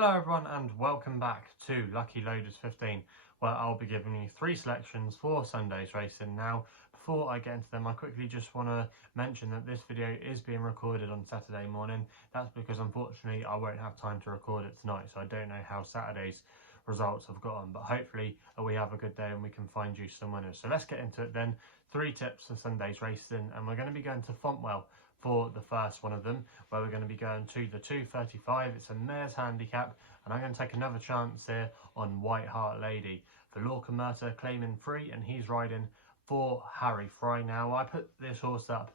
Hello everyone and welcome back to Lucky Loaders 15, where I'll be giving you 3 selections for Sunday's racing. Now, before I get into them, I quickly just want to mention that this video is being recorded on Saturday morning. That's because unfortunately I won't have time to record it tonight, so I don't know how Saturday's results have gone, but hopefully we have a good day and we can find you some winners. So let's get into it then. 3 tips for Sunday's racing, and we're going to be going to Fontwell for the first one of them, where we're going to be going to the 235. It's a mare's handicap, and I'm going to take another chance here on White Hart Lady for Lorca Merta claiming free, and he's riding for Harry Fry. Now, I put this horse up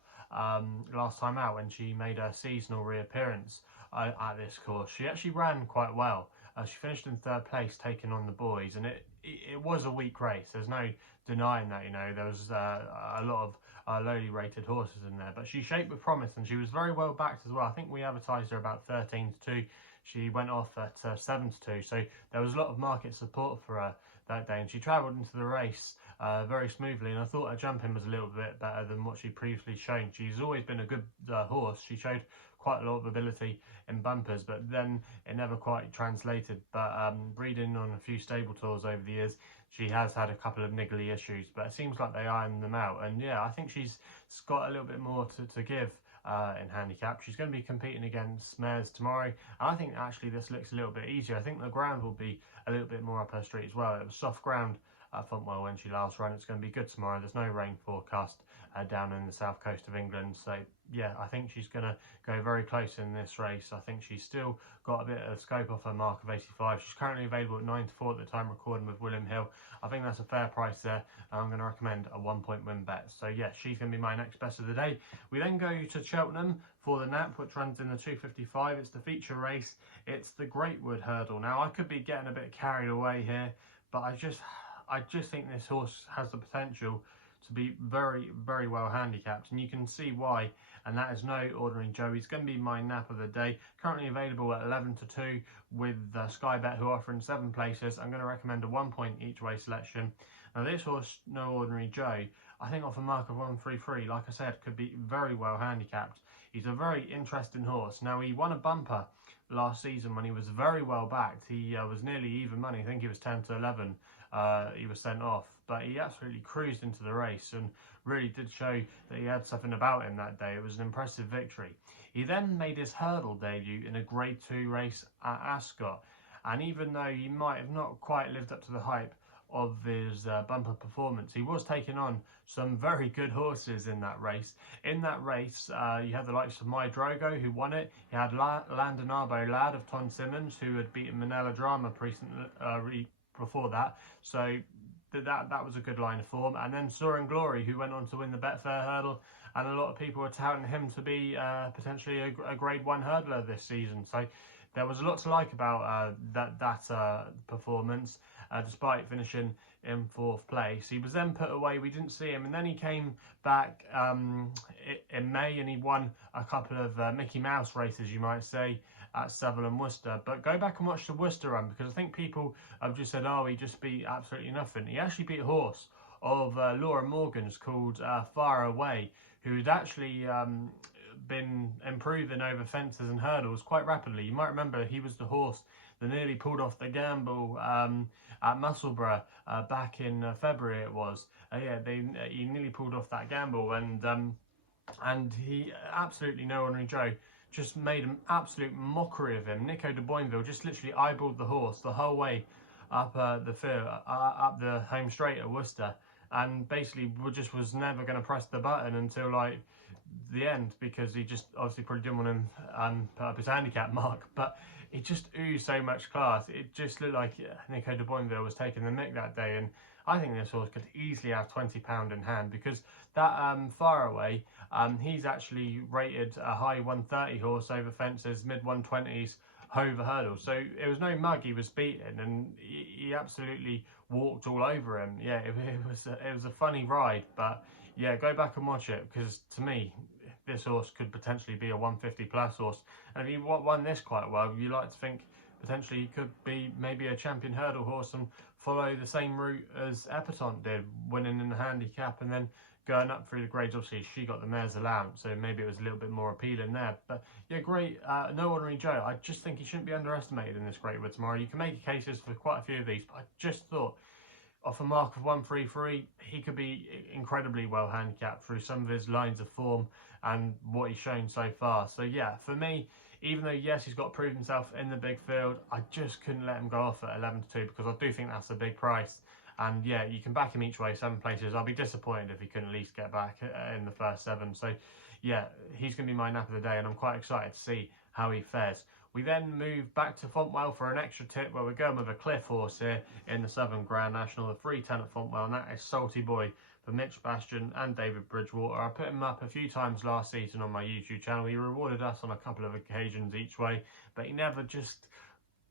last time out when she made her seasonal reappearance at this course. She actually ran quite well. She finished in 3rd place, taking on the boys, and it was a weak race. There's no denying that. There was a lot of lowly rated horses in there, but she shaped with promise, and she was very well backed as well. I think we advertised her about 13-2. She went off at 7-2, so there was a lot of market support for her that day, and she travelled into the race very smoothly, and I thought her jumping was a little bit better than what she previously shown. She's always been a good horse. She showed quite a lot of ability in bumpers, but then it never quite translated. But reading on a few stable tours over the years, she has had a couple of niggly issues, but it seems like they iron them out. And yeah, I think she's got a little bit more to give in handicap. She's going to be competing against mares tomorrow, and I think actually this looks a little bit easier. I think the ground will be a little bit more up her street as well. It was soft ground at Fontwell when she last ran. It's going to be good tomorrow. There's no rain forecast down in the south coast of England, so yeah, I think she's going to go very close in this race. I think she's still got a bit of scope off her mark of 85. She's currently available at 9-4 at the time recording with William Hill. I think that's a fair price there, and I'm going to recommend a 1-point win bet. So yeah, she's going to be my next best of the day. We then go to Cheltenham for the Nap, which runs in the 255. It's the feature race. It's the Greatwood Hurdle. Now, I could be getting a bit carried away here, but I just think this horse has the potential to be very, very well handicapped, and you can see why, and that is no ordinary Joe. He's going to be my nap of the day, currently available at 11-2 with Sky Bet, who are offering 7 places. I'm going to recommend a 1-point each way selection. Now, this horse, no ordinary Joe, I think off a mark of 133, like I said, could be very well handicapped. He's a very interesting horse. Now, he won a bumper last season when he was very well backed. He was nearly even money. I think he was 10-11. He was sent off, but he absolutely cruised into the race and really did show that he had something about him that day. It was an impressive victory. He then made his hurdle debut in a Grade 2 race at Ascot, and even though he might have not quite lived up to the hype of his bumper performance, he was taking on some very good horses in that race. In that race, you had the likes of My Drogo, who won it. You had Landonabo Lad of Ton Simmons, who had beaten Manila Drama before that, so that was a good line of form. And then Soaring Glory, who went on to win the Betfair Hurdle, and a lot of people were touting him to be potentially a Grade 1 hurdler this season. So there was a lot to like about that performance, despite finishing in 4th place. He was then put away. We didn't see him, and then he came back in May, and he won a couple of Mickey Mouse races, you might say, at Seville and Worcester. But go back and watch the Worcester run, because I think people have just said, oh, he just beat absolutely nothing. He actually beat a horse of Laura Morgan's called Far Away, who had actually been improving over fences and hurdles quite rapidly. You might remember he was the horse that nearly pulled off the gamble at Musselburgh back in February it was. He nearly pulled off that gamble, and he absolutely no ordinary Joe just made an absolute mockery of him. Nico de Boinville just literally eyeballed the horse the whole way up up the home straight at Worcester, and basically just was never going to press the button until like the end, because he just obviously probably didn't want him put up his handicap mark. But it just oozed so much class. It just looked like Nico de Boinville was taking the mick that day, and I think this horse could easily have £20 in hand, because that Far Away, he's actually rated a high 130 horse over fences, mid 120s over hurdles. So it was no mug he was beating, and he absolutely walked all over him. Yeah, it was a funny ride, but yeah, go back and watch it, because to me, this horse could potentially be a 150 plus horse. And if he won this quite well, you like to think potentially he could be maybe a champion hurdle horse and follow the same route as Epatante did, winning in the handicap and then going up through the grades. Obviously, she got the mare's allowance, so maybe it was a little bit more appealing there. But yeah, great. No Ordinary Joe. I just think he shouldn't be underestimated in this Great Wood tomorrow. You can make cases for quite a few of these, but I just thought, off a mark of 133, he could be incredibly well handicapped through some of his lines of form and what he's shown so far. So yeah, for me, even though yes, he's got to prove himself in the big field, I just couldn't let him go off at 11-2 because I do think that's a big price. And yeah, you can back him each way, 7 places. I'll be disappointed if he couldn't at least get back in the first 7. So yeah, he's going to be my nap of the day, and I'm quite excited to see how he fares. We then move back to Fontwell for an extra tip where we're going with a cliff horse here in the Southern Grand National, the 310 at Fontwell, and that is Salty Boy for Mitch Bastian and David Bridgewater. I put him up a few times last season on my YouTube channel. He rewarded us on a couple of occasions each way, but he never just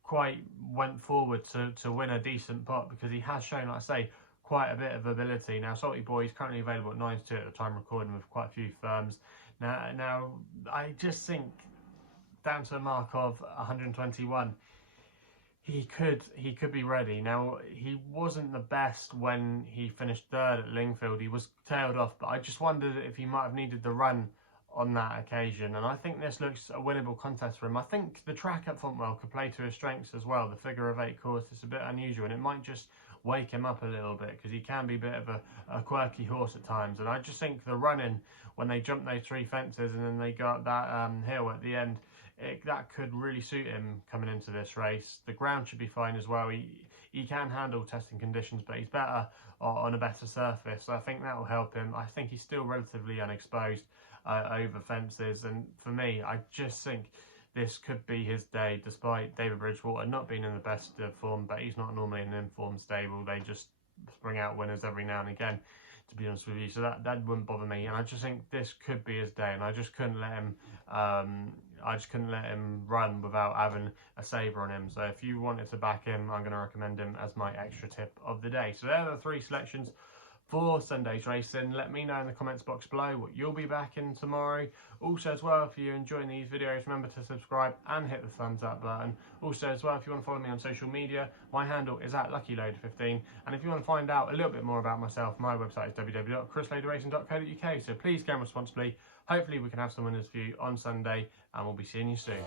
quite went forward to win a decent pot, because he has shown, like I say, quite a bit of ability. Now, Salty Boy is currently available at 9-2 at the time recording with quite a few firms. Now I just think down to a mark of 121, he could be ready. Now, he wasn't the best when he finished 3rd at Lingfield. He was tailed off, but I just wondered if he might have needed the run on that occasion, and I think this looks a winnable contest for him. I think the track at Fontwell could play to his strengths as well. The figure of 8 course is a bit unusual, and it might just wake him up a little bit, because he can be a bit of a quirky horse at times. And I just think the running, when they jump those 3 fences and then they got that hill at the end, that could really suit him coming into this race. The ground should be fine as well. He can handle testing conditions, but he's better on a better surface, so I think that will help him. I think he's still relatively unexposed over fences, and for me, I just think this could be his day, despite David Bridgewater not being in the best of form. But he's not normally an informed stable. They just bring out winners every now and again, to be honest with you, so that wouldn't bother me. And I just think this could be his day, and I just couldn't let him run without having a saver on him. So if you wanted to back him, I'm going to recommend him as my extra tip of the day. So there are the 3 selections for Sunday's racing. Let me know in the comments box below what you'll be backing tomorrow. Also as well, if you're enjoying these videos, remember to subscribe and hit the thumbs up button. Also as well, if you want to follow me on social media, my handle is at LuckyLoader15, and if you want to find out a little bit more about myself, my website is www.chrisloaderracing.co.uk. so please game responsibly. Hopefully we can have some winners for you on Sunday, and we'll be seeing you soon.